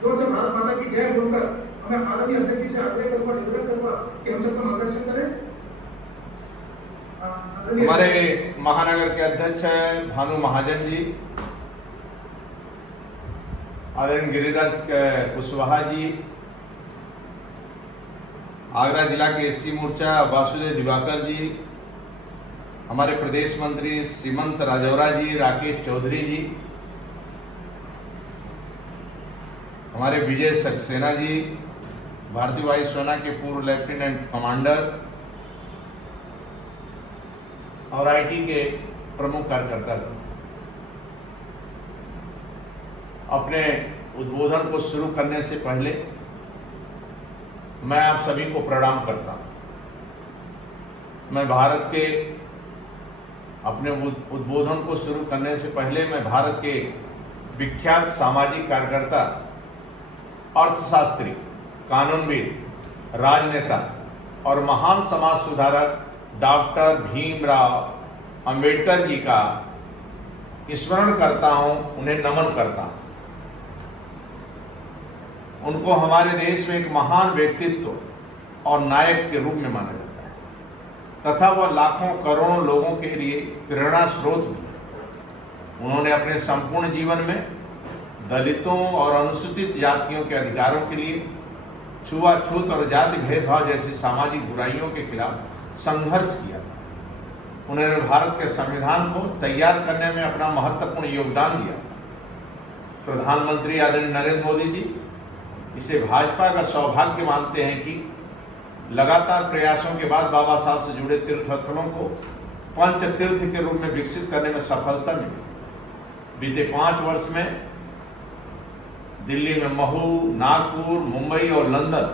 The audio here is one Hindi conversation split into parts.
जोर से भारत माता की जय बोलकर मैं आदरणीय अध्यक्ष जी से आग्रह करूंगा, निवेदन करूंगा कि हम सबका मार्गदर्शन करें। हमारे महानगर के अध्यक्ष हैं भानु महाजन जी, आदरणीय गिरिराज कुशवाहा जी, आगरा जिला के एससी मोर्चा वासुदेव दिवाकर जी, हमारे प्रदेश मंत्री सीमंत राजौरा जी, राकेश चौधरी जी, हमारे विजय सक्सेना जी, भारतीय वायुसेना के पूर्व लेफ्टिनेंट कमांडर और आईटी के प्रमुख कार्यकर्ता, अपने उद्बोधन को शुरू करने से पहले मैं आप सभी को प्रणाम करता हूं। मैं भारत के अपने उद्बोधन को शुरू करने से पहले मैं भारत के विख्यात सामाजिक कार्यकर्ता, अर्थशास्त्री, कानूनविद, राजनेता और महान समाज सुधारक डॉक्टर भीमराव अंबेडकर जी का स्मरण करता हूं, उन्हें नमन करता हूं। उनको हमारे देश में एक महान व्यक्तित्व और नायक के रूप में माना जाता है तथा वह लाखों करोड़ों लोगों के लिए प्रेरणा स्रोत भी है। उन्होंने अपने संपूर्ण जीवन में दलितों और अनुसूचित जातियों के अधिकारों के लिए, छुआछूत और जाति भेदभाव जैसी सामाजिक बुराइयों के खिलाफ संघर्ष किया। उन्होंने भारत के संविधान को तैयार करने में अपना महत्वपूर्ण योगदान दिया। प्रधानमंत्री आदरणीय नरेंद्र मोदी जी इसे भाजपा का सौभाग्य मानते हैं कि लगातार प्रयासों के बाद बाबा साहब से जुड़े तीर्थ स्थलों को पंच तीर्थ के रूप में विकसित करने में सफलता मिली। बीते 5 वर्ष में दिल्ली में महू, नागपुर, मुंबई और लंदन,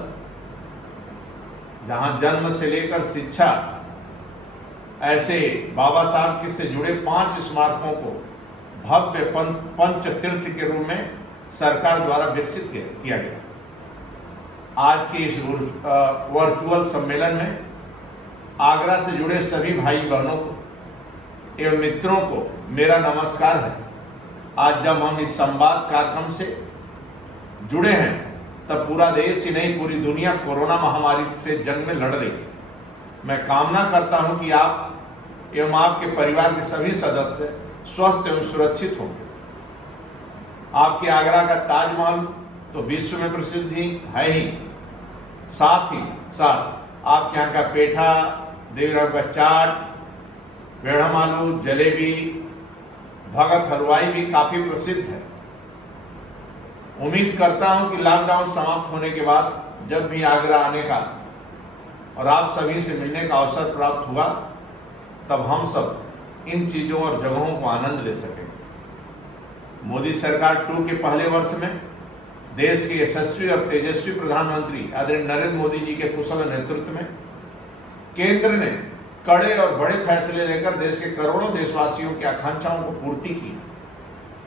जहां जन्म से लेकर शिक्षा, ऐसे बाबा साहब से जुड़े 5 स्मारकों को भव्य पंच तीर्थ के रूप में सरकार द्वारा विकसित किया गया। आज के इस वर्चुअल सम्मेलन में आगरा से जुड़े सभी भाई बहनों को एवं मित्रों को मेरा नमस्कार है। आज जब हम इस संवाद कार्यक्रम से जुड़े हैं तब पूरा देश ही नहीं, पूरी दुनिया कोरोना महामारी से जंग में लड़ रही है। मैं कामना करता हूं कि आप एवं आपके परिवार के सभी सदस्य स्वस्थ एवं सुरक्षित होंगे। आपके आगरा का ताजमहल तो विश्व में प्रसिद्ध ही है ही साथ आपके यहाँ का पेठा, देवराम का चाट, बेड़म आलू, जलेबी, भगत हलवाई भी काफी प्रसिद्ध है। उम्मीद करता हूं कि लॉकडाउन समाप्त होने के बाद जब भी आगरा आने का और आप सभी से मिलने का अवसर प्राप्त हुआ तब हम सब इन चीजों और जगहों को आनंद ले सकें। मोदी सरकार 2 के पहले वर्ष में देश के यशस्वी और तेजस्वी प्रधानमंत्री आदरणीय नरेंद्र मोदी जी के कुशल नेतृत्व में केंद्र ने कड़े और बड़े फैसले लेकर देश के करोड़ों देशवासियों की आकांक्षाओं को पूर्ति की।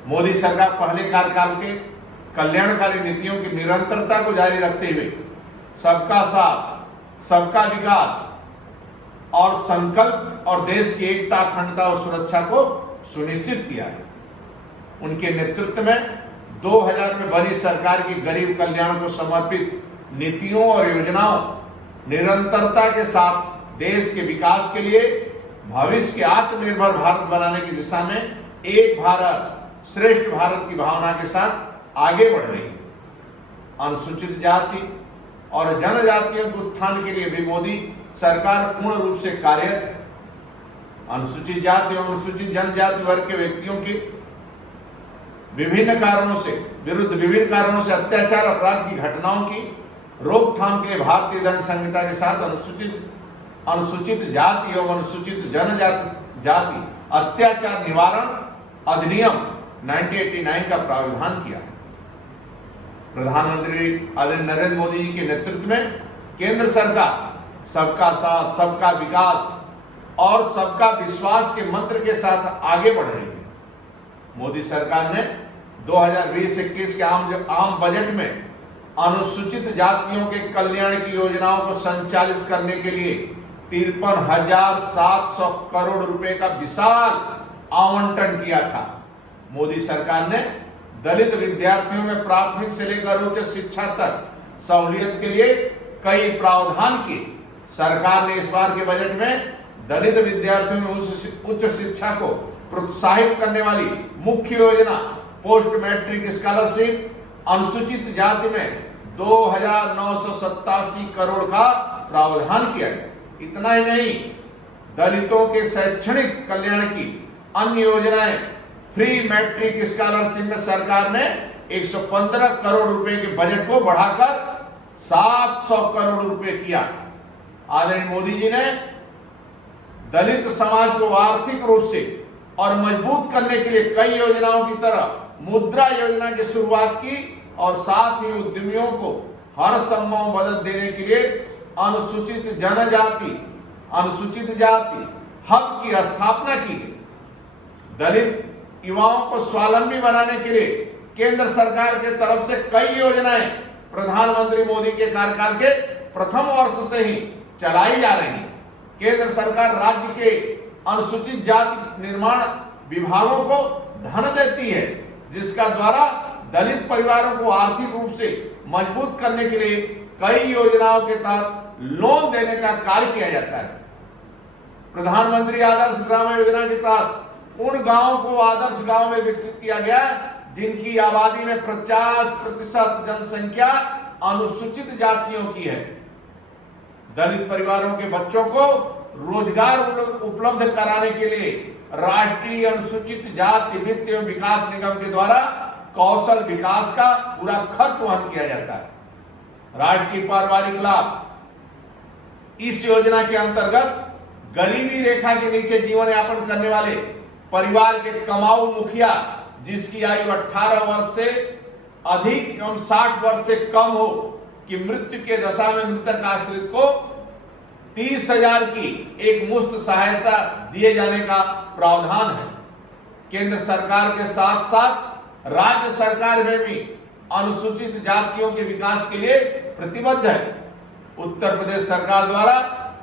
मोदी सरकार पहले कार्यकाल के कल्याणकारी नीतियों की निरंतरता को जारी रखते हुए सबका साथ, सबका विकास और संकल्प और देश की एकता, अखंडता और सुरक्षा को सुनिश्चित किया है। उनके नेतृत्व में 2000 में बनी सरकार की गरीब कल्याण को समर्पित नीतियों और योजनाओं निरंतरता के साथ देश के विकास के लिए, भविष्य के आत्मनिर्भर भारत बनाने की दिशा में एक भारत श्रेष्ठ भारत की भावना के साथ आगे बढ़ रही है। अनुसूचित जाति और जनजातियों के उत्थान के लिए भी मोदी सरकार पूर्ण रूप से कार्यरत है। अनुसूचित जाति और अनुसूचित जनजाति वर्ग के व्यक्तियों की विभिन्न कारणों से अत्याचार अपराध की घटनाओं की रोकथाम के लिए भारतीय दंड संहिता के साथ अनुसूचित जाति एवं अनुसूचित जनजाति अत्याचार निवारण अधिनियम 1989 का प्रावधान किया है। प्रधानमंत्री आदरणीय नरेंद्र मोदी जी के नेतृत्व में केंद्र सरकार सबका साथ, सबका विकास और सबका विश्वास के मंत्र के साथ आगे बढ़ रही है। मोदी सरकार ने 2020-21 के आम बजट में अनुसूचित जातियों के कल्याण की योजनाओं को संचालित करने के लिए 53,700 करोड़ रुपए का विशाल आवंटन किया था। मोदी सरकार ने दलित विद्यार्थियों में प्राथमिक से लेकर उच्च शिक्षा तक सहूलियत के लिए कई प्रावधान किए। सरकार ने इस बार के बजट में दलित विद्यार्थियों में उच्च शिक्षा को प्रोत्साहित करने वाली मुख्य योजना पोस्ट मैट्रिक स्कॉलरशिप अनुसूचित जाति में 2,987 करोड़ का प्रावधान किया गया। इतना ही नहीं, दलितों के शैक्षणिक कल्याण की अन्य योजनाएं फ्री मैट्रिक स्कॉलरशिप में सरकार ने 115 करोड़ रुपए के बजट को बढ़ाकर 700 करोड़ रुपए किया। आदरणीय मोदी जी ने दलित समाज को आर्थिक रूप से और मजबूत करने के लिए कई योजनाओं की तरह मुद्रा योजना की शुरुआत की और साथ ही उद्यमियों को हर संभव मदद देने के लिए अनुसूचित जाति हब की स्थापना की गई। दलित युवाओं को स्वावलंबी बनाने के लिए केंद्र सरकार के तरफ से कई योजनाएं प्रधानमंत्री मोदी के कार्यकाल के प्रथम वर्ष से ही चलाई जा रही हैं। केंद्र सरकार राज्य के अनुसूचित जाति निर्माण विभागों को धन देती है, जिसका द्वारा दलित परिवारों को आर्थिक रूप से मजबूत करने के लिए कई योजनाओं के तहत लोन देने का कार्य किया जाता है। प्रधानमंत्री आदर्श ग्राम योजना के तहत उन गांवों को आदर्श गांव में विकसित किया गया जिनकी आबादी में 50% जनसंख्या अनुसूचित जातियों की है। दलित परिवारों के बच्चों को रोजगार उपलब्ध कराने के लिए राष्ट्रीय अनुसूचित जाति वित्त एवं विकास निगम के द्वारा कौशल विकास का पूरा खर्च वहन किया जाता है। राष्ट्रीय पारिवारिक लाभ, इस योजना के अंतर्गत गरीबी रेखा के नीचे जीवन यापन करने वाले परिवार के कमाऊ मुखिया जिसकी आयु 18 वर्ष से अधिक एवं 60 वर्ष से कम हो कि मृत्यु के दशा में मृतक आश्रित को 30,000 की एक मुफ्त सहायता दिए जाने का प्रावधान है। केंद्र सरकार के साथ साथ राज्य सरकार में भी अनुसूचित जातियों के विकास के लिए प्रतिबद्ध है। उत्तर प्रदेश सरकार द्वारा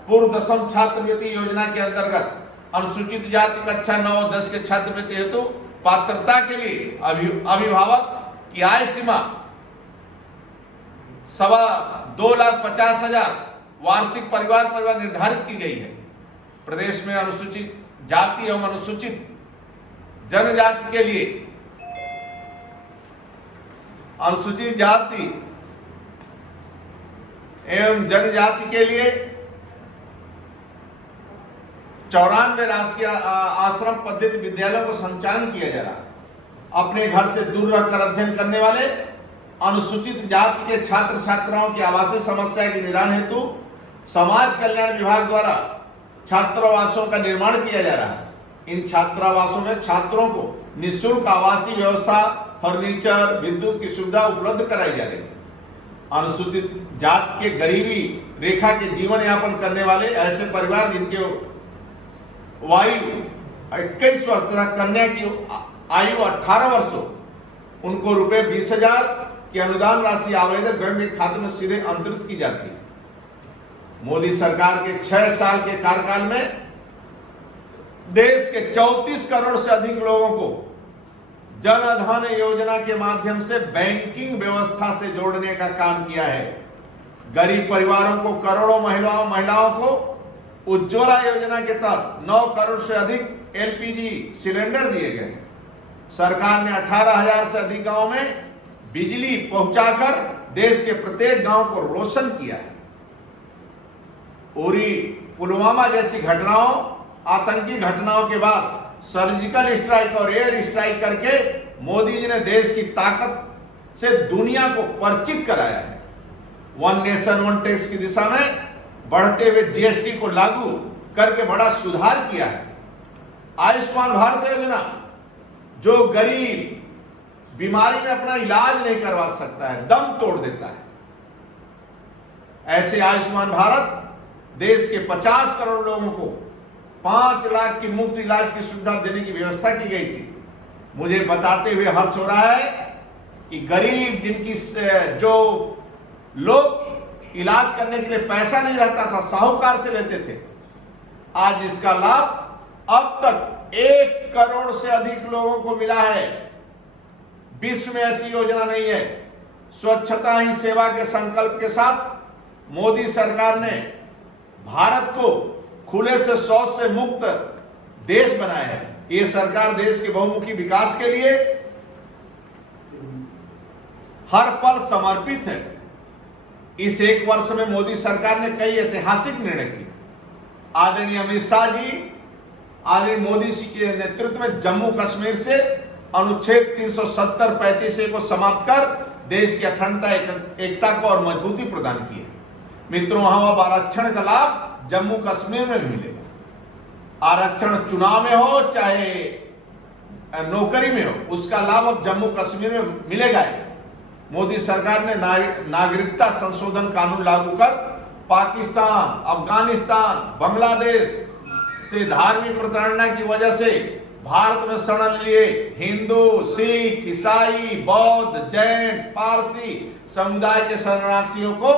पूर्व 10वीं छात्रवृत्ति योजना के अंतर्गत अनुसूचित जाति कक्षा 9 और 10 के छात्रवृत्ति हेतु पात्रता के लिए अभिभावक की आय सीमा 2,50,000 वार्षिक परिवार निर्धारित की गई है। प्रदेश में अनुसूचित जाति एवं अनुसूचित जनजाति के लिए अनुसूचित जाति एवं जनजाति के लिए 94 राष्ट्रीय आश्रम पद्धति विद्यालयों को संचालन किया जा रहा है। अपने घर से दूर रहकर अध्ययन करने वाले अनुसूचित जाति के छात्र छात्राओं की आवासीय समस्या के निदान हेतु समाज कल्याण विभाग द्वारा छात्रावासों का निर्माण किया जा रहा है। इन छात्रावासों में छात्रों को निःशुल्क आवासीय व्यवस्था, फर्नीचर, विद्युत की सुविधा उपलब्ध कराई जा रही है। अनुसूचित जाति के गरीबी रेखा के जीवन यापन करने वाले ऐसे परिवार जिनके वायु 21 वर्ष तथा कन्या की आयु 18 वर्ष हो, उनको रुपए 20,000 की अनुदान राशि आवेदक बैंक के खाते में सीधे अंतरित की जाती है। मोदी सरकार के 6 साल के कार्यकाल में देश के 34 करोड़ से अधिक लोगों को जन धन योजना के माध्यम से बैंकिंग व्यवस्था से जोड़ने का काम किया है। गरीब परिवारों को करोड़ों महिलाओं को उज्ज्वला योजना के तहत 9 करोड़ से अधिक एलपीजी सिलेंडर दिए गए। सरकार ने 18,000 से अधिक गांव में बिजली पहुंचाकर देश के प्रत्येक गांव को रोशन किया है। उरी, पुलवामा जैसी घटनाओं, आतंकी घटनाओं के बाद सर्जिकल स्ट्राइक और एयर स्ट्राइक करके मोदी जी ने देश की ताकत से दुनिया को परिचित कराया है। वन नेशन वन टैक्स की दिशा में बढ़ते हुए जीएसटी को लागू करके बड़ा सुधार किया है। आयुष्मान भारत योजना, जो गरीब बीमारी में अपना इलाज नहीं करवा सकता है, दम तोड़ देता है, ऐसे आयुष्मान भारत देश के 50 करोड़ लोगों को 5 लाख की मुफ्त इलाज की सुविधा देने की व्यवस्था की गई थी। मुझे बताते हुए हर्ष हो रहा है कि गरीब जिनकी जो लोग इलाज करने के लिए पैसा नहीं रहता था, साहूकार से लेते थे, आज इसका लाभ अब तक 1 करोड़ से अधिक लोगों को मिला है। विश्व में ऐसी योजना नहीं है। स्वच्छता ही सेवा के संकल्प के साथ मोदी सरकार ने भारत को खुले से शौच से मुक्त देश बनाया है। ये सरकार देश के बहुमुखी विकास के लिए हर पल समर्पित है। इस एक वर्ष में मोदी सरकार ने कई ऐतिहासिक निर्णय किए। आदरणीय अमित शाह जी, आदरणीय मोदी जी के नेतृत्व में जम्मू कश्मीर से अनुच्छेद 370-35A को समाप्त कर देश की अखंडता एकता को और मजबूती प्रदान की है। मित्रों, वहां अब आरक्षण का लाभ जम्मू कश्मीर में भी मिलेगा। आरक्षण चुनाव में हो चाहे नौकरी में हो, उसका लाभ अब जम्मू कश्मीर में मिलेगा। मोदी सरकार ने नागरिकता संशोधन कानून लागू कर पाकिस्तान, अफगानिस्तान, बांग्लादेश से धार्मिक प्रताड़ना की वजह से भारत में शरण लिए हिंदू, सिख, ईसाई, बौद्ध, जैन, पारसी समुदाय के शरणार्थियों को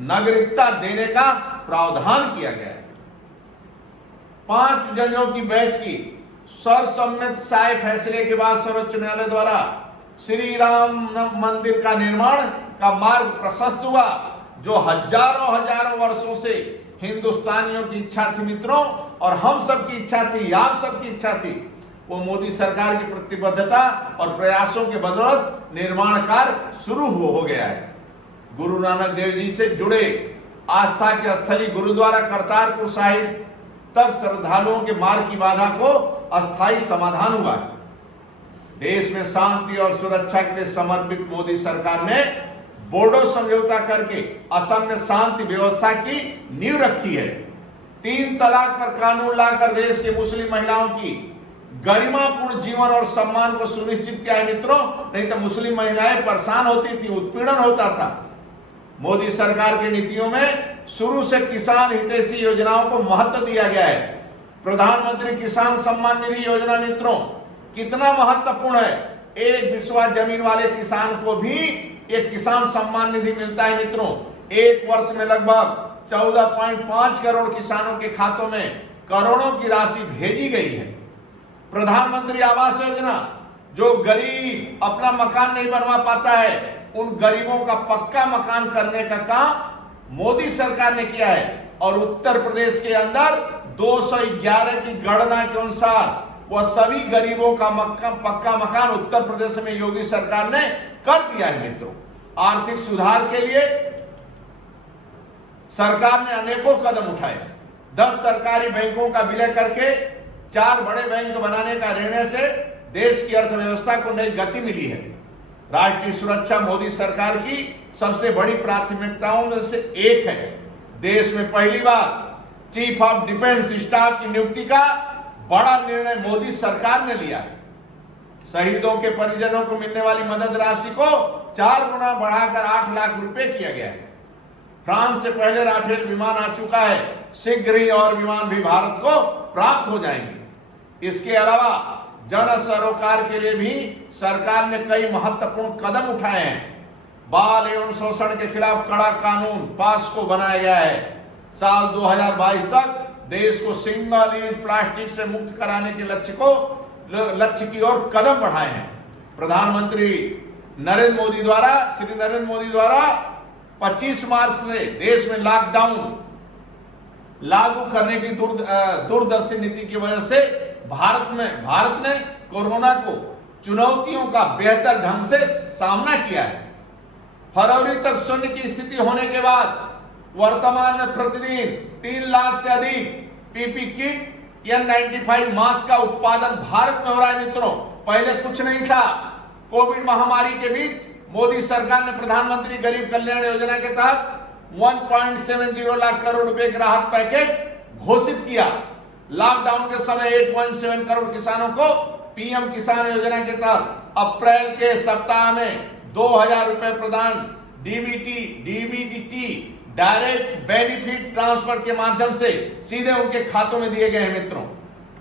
नागरिकता देने का प्रावधान किया गया है। 5 जजों की बेंच की सर्वसम्मत साय फैसले के बाद सर्वोच्च न्यायालय द्वारा श्री राम मंदिर का निर्माण का मार्ग प्रशस्त हुआ, जो हजारों वर्षों से हिंदुस्तानियों की इच्छा थी मित्रों, और हम सब की इच्छा थी, आप सब की इच्छा थी। वो मोदी सरकार की प्रतिबद्धता और प्रयासों के बदौलत निर्माण कार्य शुरू हो गया है। गुरु नानक देव जी से जुड़े आस्था के स्थली गुरुद्वारा करतारपुर साहिब तक श्रद्धालुओं के मार्ग की बाधा को अस्थायी समाधान हुआ है। देश में शांति और सुरक्षा के लिए समर्पित मोदी सरकार ने बोडो समझौता करके असम में शांति व्यवस्था की नींव रखी है। 3 तलाक पर कानून लाकर देश के मुस्लिम महिलाओं की गरिमापूर्ण जीवन और सम्मान को सुनिश्चित किया है मित्रों। नहीं तो मुस्लिम महिलाएं परेशान होती थी, उत्पीड़न होता था। मोदी सरकार की नीतियों में शुरू से किसान हितैषी योजनाओं को महत्व दिया गया है। प्रधानमंत्री किसान सम्मान निधि योजना मित्रों कितना महत्वपूर्ण है। एक बिस्वा जमीन वाले किसान को भी एक किसान सम्मान निधि मिलता है मित्रों। एक वर्ष में लगभग 14.5 करोड़ किसानों के खातों में करोड़ों की राशि भेजी गई है। प्रधानमंत्री आवास योजना, जो गरीब अपना मकान नहीं बनवा पाता है, उन गरीबों का पक्का मकान करने का काम मोदी सरकार ने किया है। और उत्तर प्रदेश के अंदर 211 की गणना के अनुसार वह सभी गरीबों का पक्का मकान उत्तर प्रदेश में योगी सरकार ने कर दिया है मित्रों। आर्थिक सुधार के लिए सरकार ने अनेकों कदम उठाए। 10 सरकारी बैंकों का विलय करके 4 बड़े बैंक बनाने का निर्णय से देश की अर्थव्यवस्था को नई गति मिली है। राष्ट्रीय सुरक्षा मोदी सरकार की सबसे बड़ी प्राथमिकताओं में से एक है। देश में पहली बार चीफ ऑफ डिफेंस स्टाफ की नियुक्ति का बड़ा निर्णय मोदी सरकार ने लिया है। शहीदों के परिजनों को मिलने वाली मदद राशि को 4 गुना बढ़ाकर 8 लाख रुपए किया गया है। फ्रांस से पहले राफेल विमान आ चुका है, शीघ्र ही और विमान भी भारत को प्राप्त हो जाएंगे। इसके अलावा जन सरोकार के लिए भी सरकार ने कई महत्वपूर्ण कदम उठाए हैं। बाल एवं शोषण के खिलाफ कड़ा कानून पास्को बनाया गया है। साल 2022 तक देश को सिंगल यूज प्लास्टिक से मुक्त कराने के लक्ष्य की ओर कदम बढ़ाए हैं। प्रधानमंत्री श्री नरेंद्र मोदी द्वारा 25 मार्च से देश में लॉकडाउन लागू करने की दूरदर्शी नीति की वजह से भारत ने कोरोना को चुनौतियों का बेहतर ढंग से सामना किया है। फरवरी तक शून्य की स्थिति होने के बाद वर्तमान में प्रतिदिन 3 लाख से अधिक पीपी किट N95 मास्क का उत्पादन भारत में हो रहा है मित्रों। पहले कुछ नहीं था। कोविड महामारी के बीच मोदी सरकार ने प्रधानमंत्री गरीब कल्याण योजना के तहत 1.70 लाख करोड़ रुपए के राहत पैकेज घोषित किया। लॉकडाउन के समय 8.7 करोड़ किसानों को पीएम किसान योजना के तहत अप्रैल के सप्ताह में 2000 रुपए प्रदान डीबीटी डायरेक्ट बेनिफिट ट्रांसफर के माध्यम से सीधे उनके खातों में दिए गए हैं मित्रों।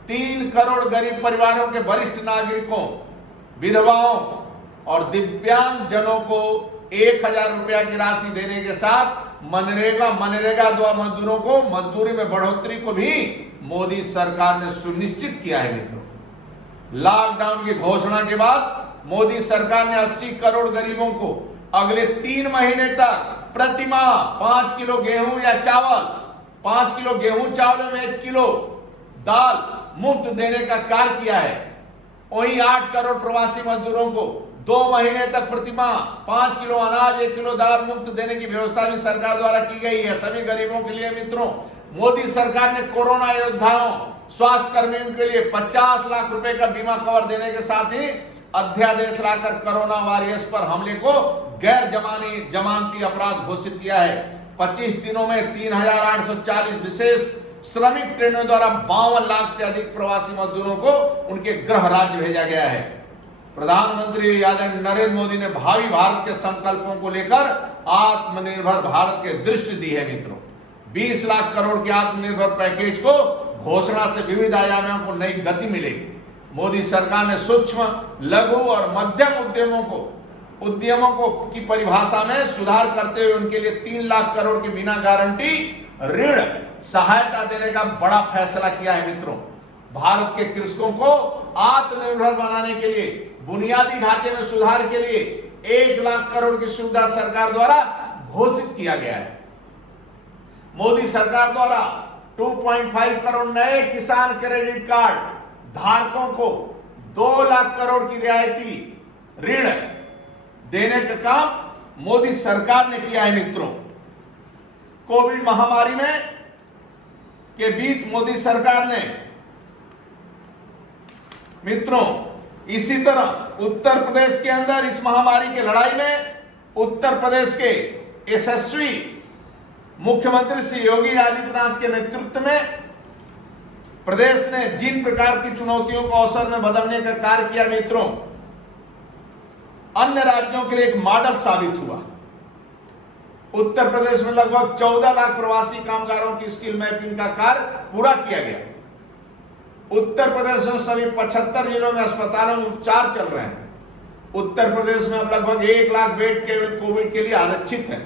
3 करोड़ गरीब परिवारों के वरिष्ठ नागरिकों, विधवाओं और दिव्यांग जनों को 1000 रुपया की राशि देने के साथ मनरेगा द्वारा मजदूरों को मजदूरी में बढ़ोतरी को भी मोदी सरकार ने सुनिश्चित किया है मित्रों। लॉकडाउन की घोषणा के बाद मोदी सरकार ने 80 करोड़ गरीबों को अगले 3 महीने तक प्रति माह 5 किलो गेहूं या चावल, 5 किलो गेहूं चावल में 1 किलो दाल मुफ्त देने का कार्य किया है। वहीं 8 करोड़ प्रवासी मजदूरों को 2 महीने तक प्रति माह 5 किलो अनाज, 1 किलो दाल मुफ्त देने की व्यवस्था भी सरकार द्वारा की गई है सभी गरीबों के लिए। मित्रों, मोदी सरकार ने कोरोना योद्धाओं, स्वास्थ्य कर्मियों के लिए 50 लाख रुपए का बीमा कवर देने के साथ ही अध्यादेश लाकर कोरोना वॉरियर्स पर हमले को गैर जमानती अपराध घोषित किया है। 25 दिनों में 3840 विशेष श्रमिक ट्रेनों द्वारा 52 लाख से अधिक प्रवासी मजदूरों को उनके गृह राज्य भेजा गया है। प्रधानमंत्री आदरणीय नरेंद्र मोदी ने भावी भारत के संकल्पों को लेकर आत्मनिर्भर भारत की दृष्टि दी है। मित्रों, 20 लाख करोड़ के आत्मनिर्भर पैकेज को घोषणा से विविध आयामों को नई गति मिलेगी। मोदी सरकार ने सूक्ष्म, लघु और मध्यम उद्यमों को की परिभाषा में सुधार करते हुए उनके लिए 3 लाख करोड़ की बिना गारंटी ऋण सहायता देने का बड़ा फैसला किया है। मित्रों, भारत के कृषकों को आत्मनिर्भर बनाने के लिए बुनियादी ढांचे में सुधार के लिए 1 लाख करोड़ की सुविधा सरकार द्वारा घोषित किया गया है। मोदी सरकार द्वारा 2.5 करोड़ नए किसान क्रेडिट कार्ड धारकों को 2 लाख करोड़ की रियायती ऋण देने का काम मोदी सरकार ने किया है। मित्रों, कोविड महामारी में के बीच मोदी सरकार ने मित्रों इसी तरह उत्तर प्रदेश के अंदर इस महामारी की लड़ाई में उत्तर प्रदेश के यशस्वी मुख्यमंत्री श्री योगी आदित्यनाथ के नेतृत्व में प्रदेश ने जिन प्रकार की चुनौतियों को अवसर में बदलने का कार्य किया, मित्रों, अन्य राज्यों के लिए एक मॉडल साबित हुआ। उत्तर प्रदेश में लगभग 14 लाख प्रवासी कामगारों की स्किल मैपिंग का कार्य पूरा किया गया। उत्तर प्रदेश में सभी 75 जिलों में अस्पतालों में उपचार चल रहे हैं। उत्तर प्रदेश में अब लगभग 1 लाख बेड केवल कोविड के लिए आरक्षित है।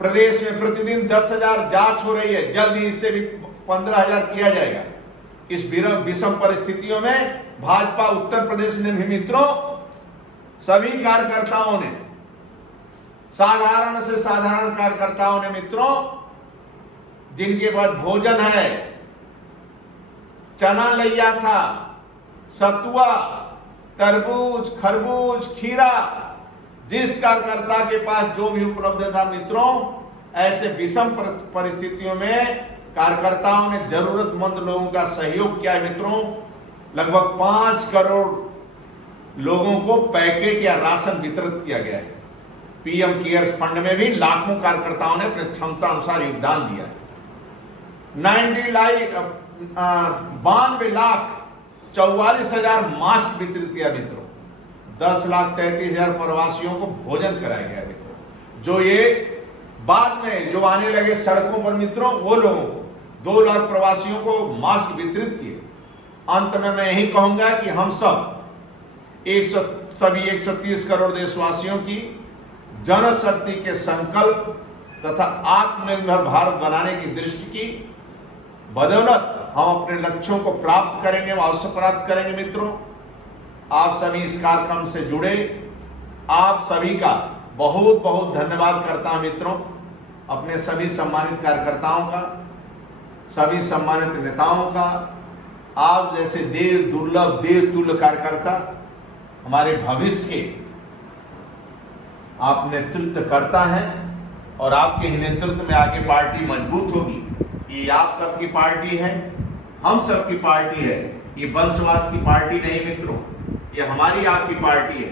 प्रदेश में प्रतिदिन 10,000 जांच हो रही है, जल्द ही इससे भी 15,000 किया जाएगा। इस विषम परिस्थितियों में भाजपा उत्तर प्रदेश ने भी मित्रों सभी कार्यकर्ताओं ने, साधारण से साधारण कार्यकर्ताओं ने मित्रों, जिनके पास भोजन है, चना लिया था, सतुआ, तरबूज, खरबूज, खीरा, जिस कार्यकर्ता के पास जो भी उपलब्ध था मित्रों, ऐसे विषम परिस्थितियों में कार्यकर्ताओं ने जरूरतमंद लोगों का सहयोग किया है। मित्रों, लगभग 5 करोड़ लोगों को पैकेट या राशन वितरित किया गया है। पीएम केयर्स फंड में भी लाखों कार्यकर्ताओं ने अपने क्षमता अनुसार योगदान दिया है। 92 लाख 44,000 मास्क वितरित किया मित्रों। 10,33,000 प्रवासियों को भोजन कराया गया मित्रों। जो ये बाद में जो आने लगे सड़कों पर मित्रों, वो लोगों को 2 लाख प्रवासियों को मास्क वितरित किए। अंत में मैं यही कहूंगा कि हम सब सभी 130 करोड़ देशवासियों की जनशक्ति के संकल्प तथा आत्मनिर्भर भारत बनाने की दृष्टि की बदौलत हम अपने लक्ष्यों को प्राप्त करेंगे, अवश्य प्राप्त करेंगे। मित्रों, आप सभी इस कार्यक्रम से जुड़े, आप सभी का बहुत बहुत धन्यवाद करता हूं। मित्रों, अपने सभी सम्मानित कार्यकर्ताओं का, सभी सम्मानित नेताओं का, आप जैसे दुर्लभ देव तुल्य कार्यकर्ता हमारे भविष्य के आप नेतृत्व करता है और आपके ही नेतृत्व में आगे पार्टी मजबूत होगी। ये आप सबकी पार्टी है, हम सबकी पार्टी है। ये वंशवाद की पार्टी नहीं मित्रों, ये हमारी आपकी पार्टी है।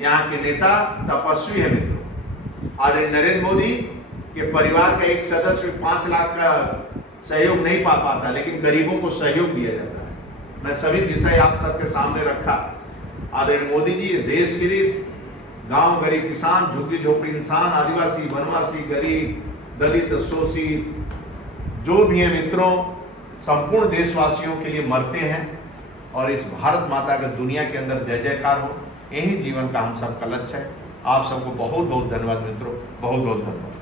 यहाँ के नेता तपस्वी है मित्रों। आदरणीय नरेंद्र मोदी के परिवार का एक सदस्य 5 लाख का सहयोग नहीं पा पाता, लेकिन गरीबों को सहयोग दिया जाता है। मैं सभी विषय आप सबके सामने रखा। आदरणीय मोदी जी देश के लिए गांव, गरीब किसान, झुग्गी झोपड़ी इंसान, आदिवासी, वनवासी, गरीब, दलित, शोषित जो भी है मित्रों, संपूर्ण देशवासियों के लिए मरते हैं और इस भारत माता का दुनिया के अंदर जय जयकार हो, यही जीवन का हम सबका लक्ष्य है। आप सबको बहुत बहुत धन्यवाद मित्रों, बहुत बहुत धन्यवाद।